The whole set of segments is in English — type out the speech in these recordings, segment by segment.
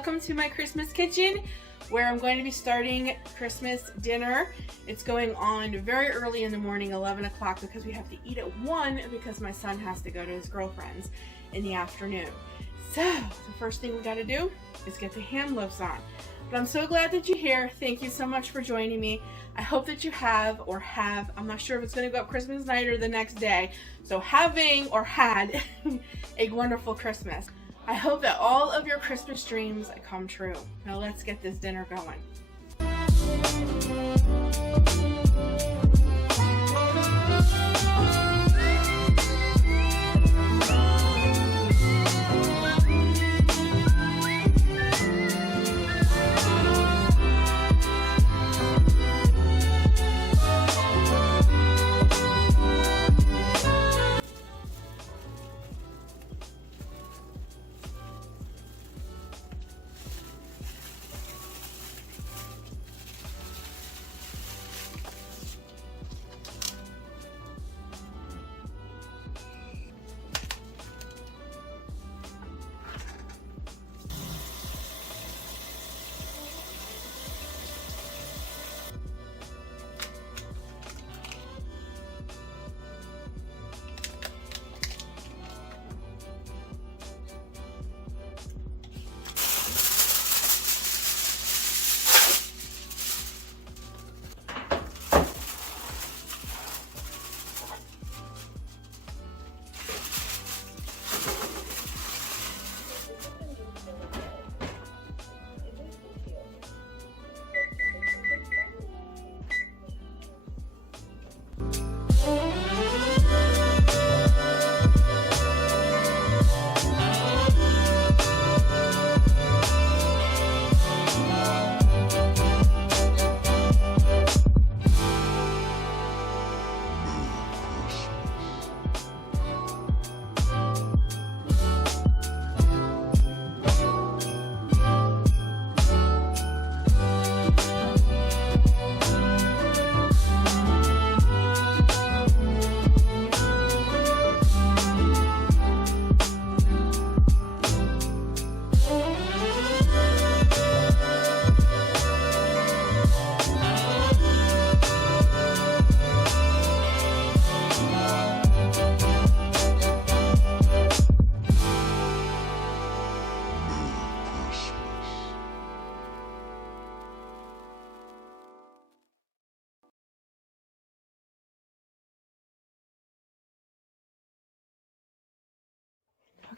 welcome to my Christmas kitchen where I'm going to be starting Christmas dinner. It's going on very early in the morning, 11 o'clock, because we have to eat at 1 because my son has to go to his girlfriend's in the afternoon. So the first thing we got to do is get the ham loaves on. But I'm so glad that you're here. Thank you so much for joining me. I hope that you have, I'm not sure if it's going to go up Christmas night or the next day. So having or had a wonderful Christmas. I hope that all of your Christmas dreams come true. Now let's get this dinner going.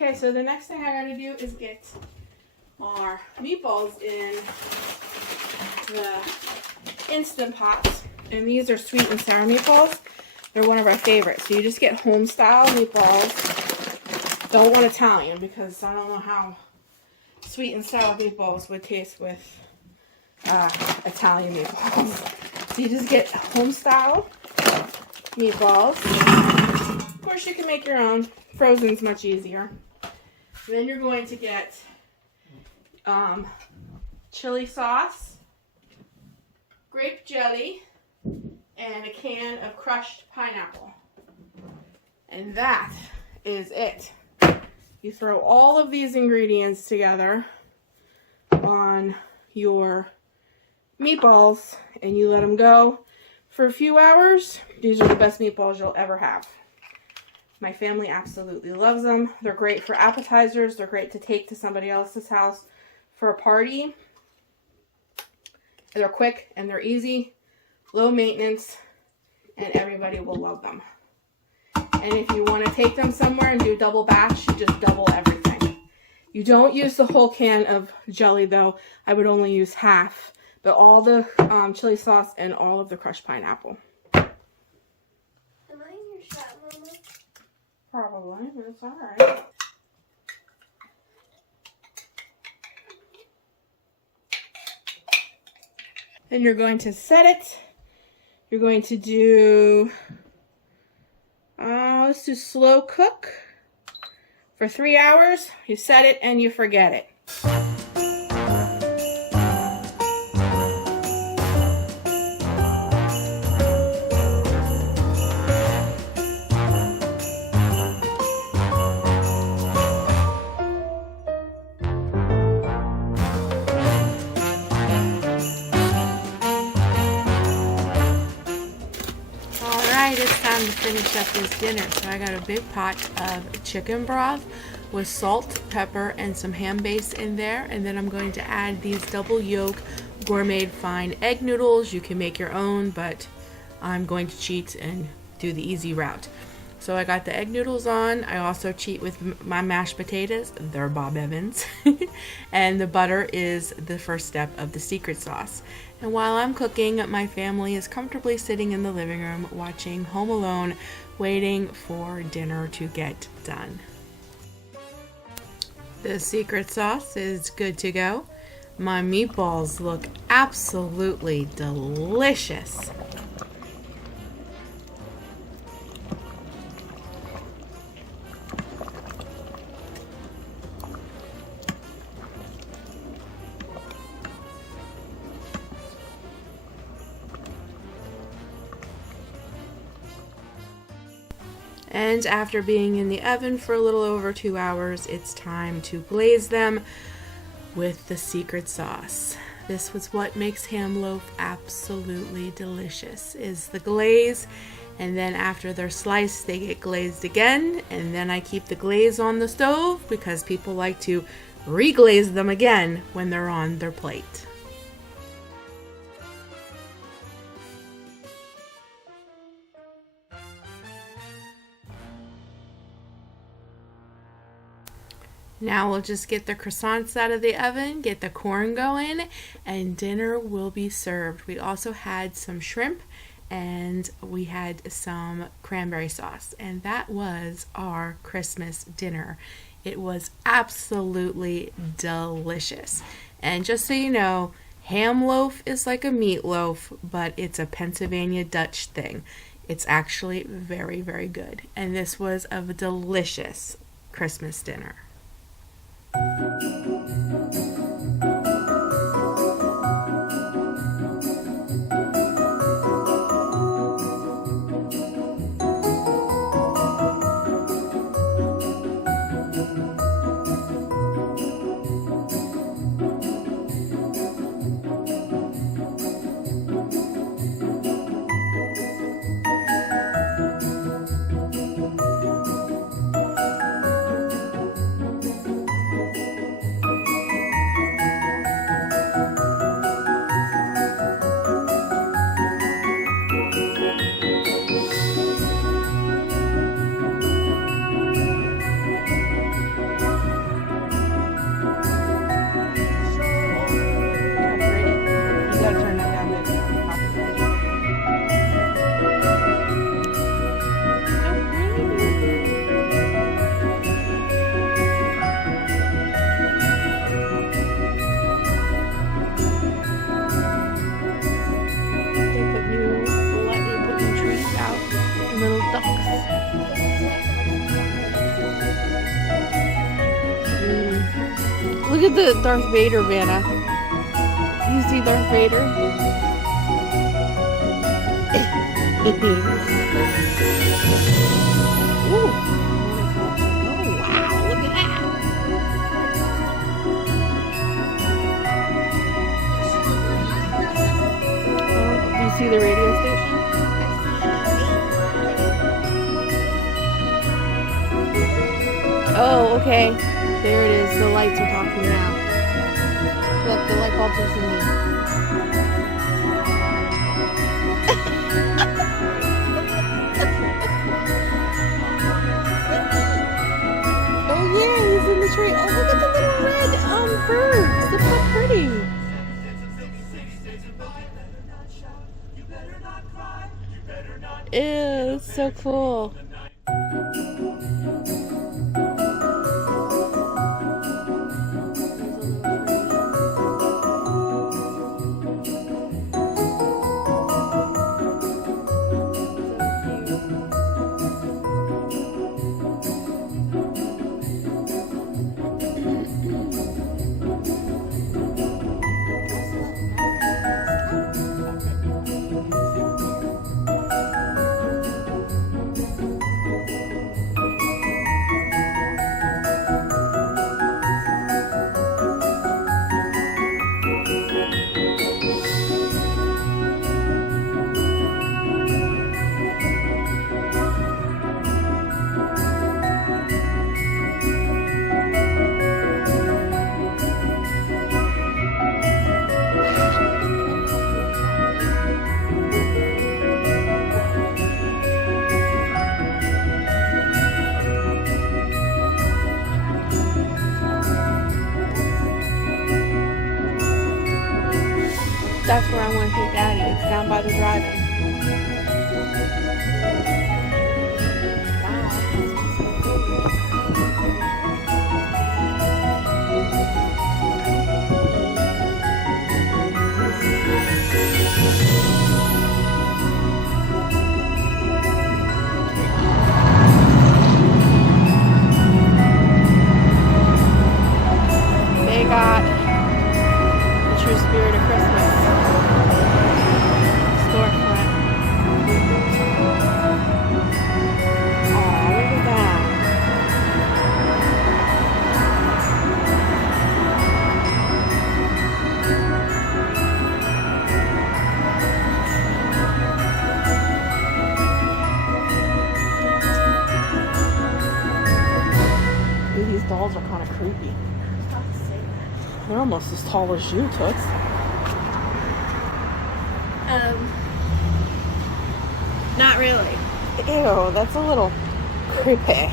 Okay, so the next thing I gotta do is get our meatballs in the Instant Pots. And these are sweet and sour meatballs. They're one of our favorites. So you just get home style meatballs. Don't want Italian because I don't know how sweet and sour meatballs would taste with Italian meatballs. So you just get home style meatballs. Of course you can make your own. Frozen's much easier. Then you're going to get chili sauce, grape jelly, and a can of crushed pineapple. And that is it. You throw all of these ingredients together on your meatballs and you let them go for a few hours. These are the best meatballs you'll ever have. My family absolutely loves them. They're great for appetizers. They're great to take to somebody else's house for a party. They're quick and they're easy, low maintenance, and everybody will love them. And if you want to take them somewhere and do double batch, you just double everything. You don't use the whole can of jelly though. I would only use half, but all the chili sauce and all of the crushed pineapple. Probably, but it's alright. Then you're going to set it. You're going to do, let's do slow cook for 3 hours. You set it and you forget it. time to finish up this dinner. So I got a big pot of chicken broth with salt, pepper, and some ham base in there. And then I'm going to add these double yolk gourmet fine egg noodles. You can make your own, but I'm going to cheat and do the easy route. So I got the egg noodles on. I also cheat with my mashed potatoes. They're Bob Evans. And the butter is the first step of the secret sauce. And while I'm cooking, my family is comfortably sitting in the living room watching Home Alone, waiting for dinner to get done. The secret sauce is good to go. My meatballs look absolutely delicious. And after being in the oven for a little over 2 hours, it's time to glaze them with the secret sauce. This was what makes ham loaf absolutely delicious, is the glaze. And then after they're sliced, they get glazed again. And then I keep the glaze on the stove because people like to reglaze them again when they're on their plate. Now we'll just get the croissants out of the oven, get the corn going, and dinner will be served. We also had some shrimp and we had some cranberry sauce, and that was our Christmas dinner. It was absolutely delicious. And just so you know, ham loaf is like a meatloaf, but it's a Pennsylvania Dutch thing. It's actually very, very good. And this was a delicious Christmas dinner. Look at the Darth Vader, Vanna. You see Darth Vader? Ooh. Oh, wow, look at that. Do you see the radio station? Oh, okay. There it is. The lights are talking now. Look, the light bulbs are singing. Oh yeah, he's in the tree. Oh, look at the little red birds. They're so pretty. Ew, it's so cool. That's where I want to take Daddy. It's down by the drive-in. They got the true spirit of Christmas storefront. Oh, look at that. Ooh, these dolls are kind of creepy. They're almost as tall as you, Toots. Not really. Ew, that's a little creepy.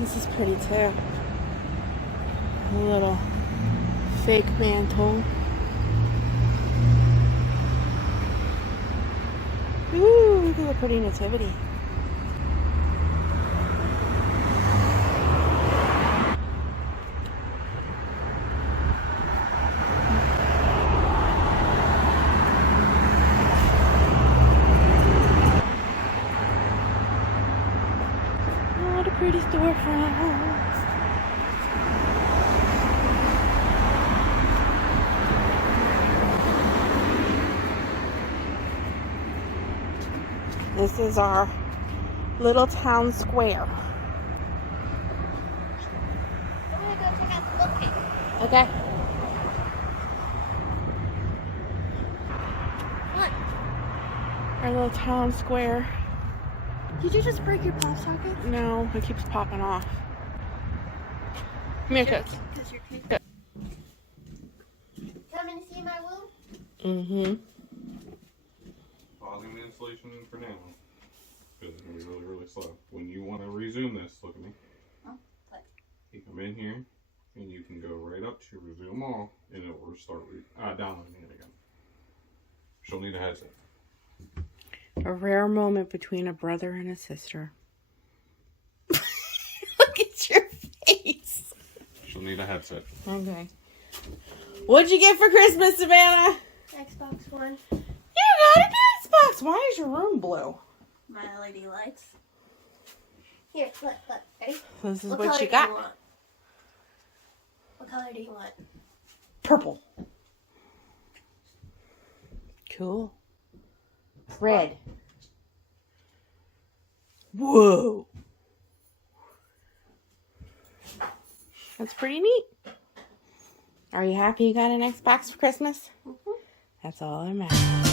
This is pretty too. A little fake mantle. Ooh, look at the pretty nativity. Pretty storefronts. This is our little town square. I'm gonna go check out the bookcase. Okay. What? Our little town square. Did you just break your pop socket? No, it keeps popping off. Come here, Toots. Coming to see my womb? Mm-hmm. Pausing the installation for now. Because it's going to be really, really slow. When you want to resume this, look at me. Oh, what? You come in here, and you can go right up to resume all, and it will start downloading it again. She'll need a headset. A rare moment between a brother and a sister. Look at your face. She'll need a headset. Okay. What'd you get for Christmas, Savannah? Xbox One. You got an Xbox. Why is your room blue? My LED lights. Here, look. Ready? This is What what color you do got. want? What color do you want? Purple. Cool. Red. Whoa. That's pretty neat. Are you happy you got an Xbox for Christmas? Mm-hmm. That's all that matters.